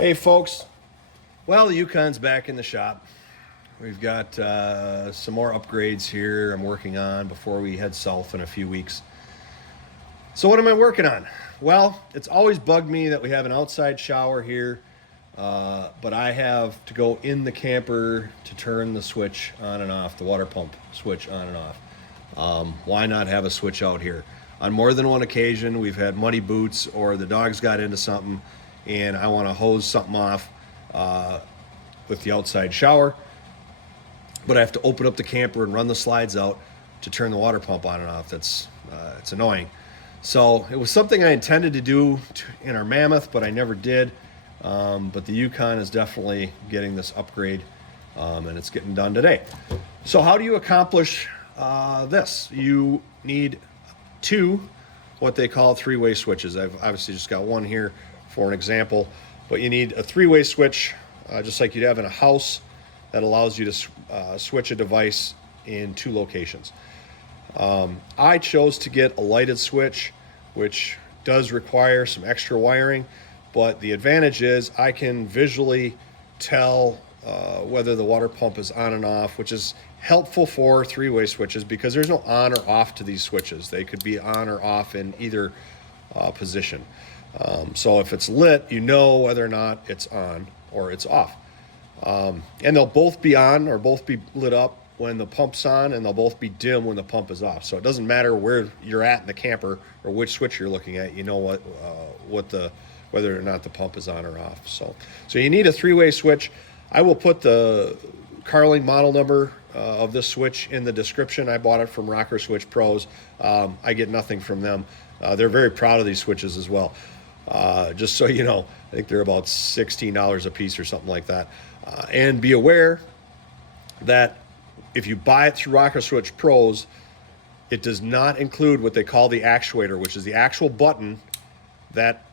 Hey folks, well, the Yukon's back in the shop. We've got some more upgrades here I'm working on before we head south in a few weeks. So what am I working on? Well, it's always bugged me that we have an outside shower here, but I have to go in the camper to turn the switch on and off, the water pump switch on and off. Why not have a switch out here? On more than one occasion, we've had muddy boots or the dogs got into something and I want to hose something off with the outside shower, but I have to open up the camper and run the slides out to turn the water pump on and off. It's annoying. So it was something I intended to do in our Mammoth, but I never did. But the Yukon is definitely getting this upgrade, and it's getting done today. So how do you accomplish this? You need two, what they call three-way switches. I've obviously just got one here for an example, but you need a three-way switch, just like you'd have in a house, that allows you to switch a device in two locations. I chose to get a lighted switch, which does require some extra wiring, but the advantage is I can visually tell whether the water pump is on and off, which is helpful for three-way switches because there's no on or off to these switches. They could be on or off in either position. So if it's lit, you know whether or not it's on or it's off. And they'll both be on or both be lit up when the pump's on, and they'll both be dim when the pump is off. So it doesn't matter where you're at in the camper or which switch you're looking at. You know whether or not the pump is on or off. So you need a three-way switch. I will put the Carling model number of this switch in the description. I bought it from Rocker Switch Pros. I get nothing from them. They're very proud of these switches as well. Just so you know, I think they're about $16 a piece or something like that. And be aware that if you buy it through Rocker Switch Pros, it does not include what they call the actuator, which is the actual button that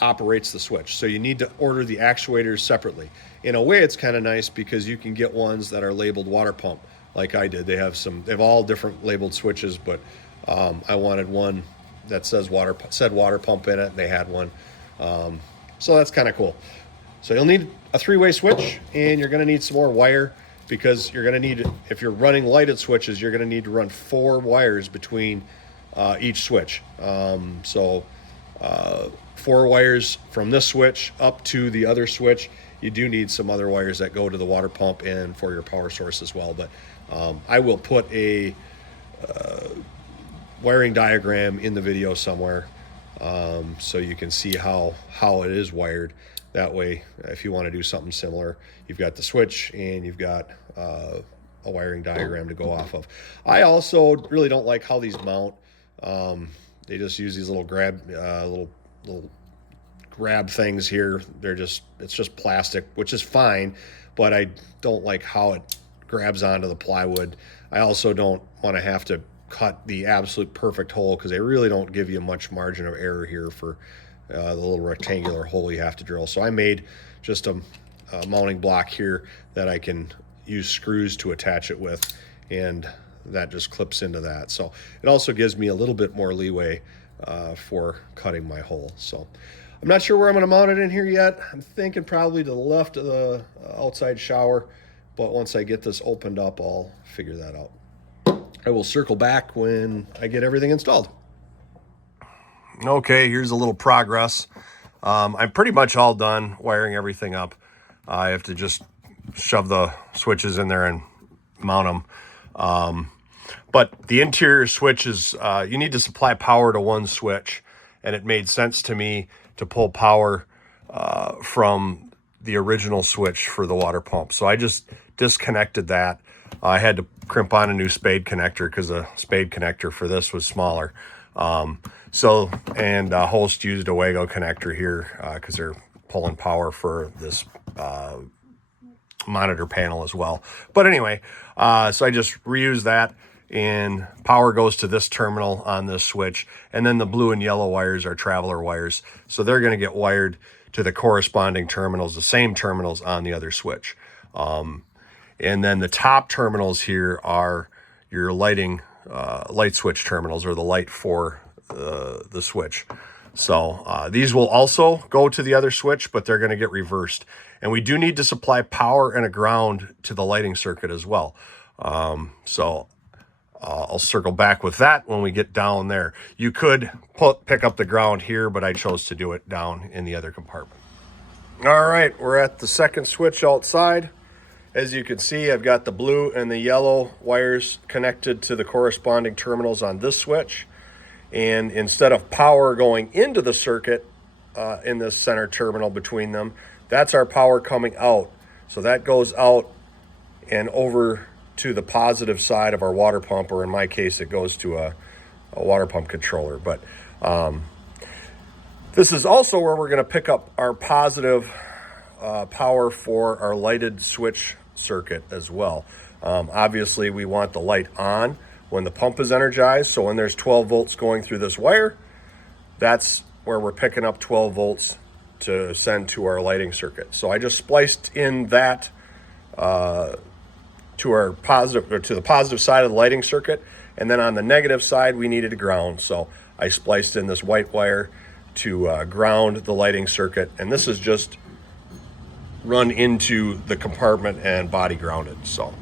operates the switch. So you need to order the actuators separately. In a way, it's kind of nice because you can get ones that are labeled water pump, like I did. They have all different labeled switches, but I wanted one that said water pump in it, and they had one. So that's kind of cool. So you'll need a three-way switch, and you're going to need some more wire because you're going to need, if you're running lighted switches, you're going to need to run 4 wires between each switch. So 4 wires from this switch up to the other switch. You do need some other wires that go to the water pump and for your power source as well. But I will put a wiring diagram in the video somewhere so you can see how it is wired. That way, if you want to do something similar, you've got the switch and you've got a wiring diagram to go off of. I also really don't like how these mount. They just use these little little grab things here. It's just plastic, which is fine, but I don't like how it grabs onto the plywood. I also don't want to have to cut the absolute perfect hole because they really don't give you much margin of error here for the little rectangular hole you have to drill. So I made just a mounting block here that I can use screws to attach it with, and that just clips into that. So it also gives me a little bit more leeway for cutting my hole. So I'm not sure where I'm going to mount it in here yet. I'm thinking probably to the left of the outside shower, but once I get this opened up, I'll figure that out. I will circle back when I get everything installed. Okay, here's a little progress. I'm pretty much all done wiring everything up. I have to just shove the switches in there and mount them. But the interior switch is, you need to supply power to one switch, and it made sense to me to pull power from the original switch for the water pump. So I just disconnected that. I had to crimp on a new spade connector because the spade connector for this was smaller. Holst used a Wago connector here because they're pulling power for this monitor panel as well. But anyway, so I just reused that, and power goes to this terminal on this switch, and then the blue and yellow wires are traveler wires. So they're going to get wired to the corresponding terminals, the same terminals on the other switch. And then the top terminals here are your light switch terminals, or the light for the switch. So these will also go to the other switch, but they're going to get reversed. And we do need to supply power and a ground to the lighting circuit as well. I'll circle back with that when we get down there. You could pick up the ground here, but I chose to do it down in the other compartment. All right, we're at the second switch outside. As you can see, I've got the blue and the yellow wires connected to the corresponding terminals on this switch. And instead of power going into the circuit in this center terminal between them, that's our power coming out. So that goes out and over to the positive side of our water pump, or in my case, it goes to a water pump controller. But this is also where we're going to pick up our positive power for our lighted switch circuit as well. Obviously, we want the light on when the pump is energized. So when there's 12 volts going through this wire, that's where we're picking up 12 volts to send to our lighting circuit. So I just spliced in that to our positive, or to the positive side of the lighting circuit. And then on the negative side, we needed a ground. So I spliced in this white wire to ground the lighting circuit. And this is just run into the compartment and body grounded. So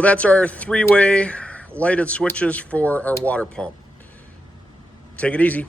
that's our three-way lighted switches for our water pump. Take it easy.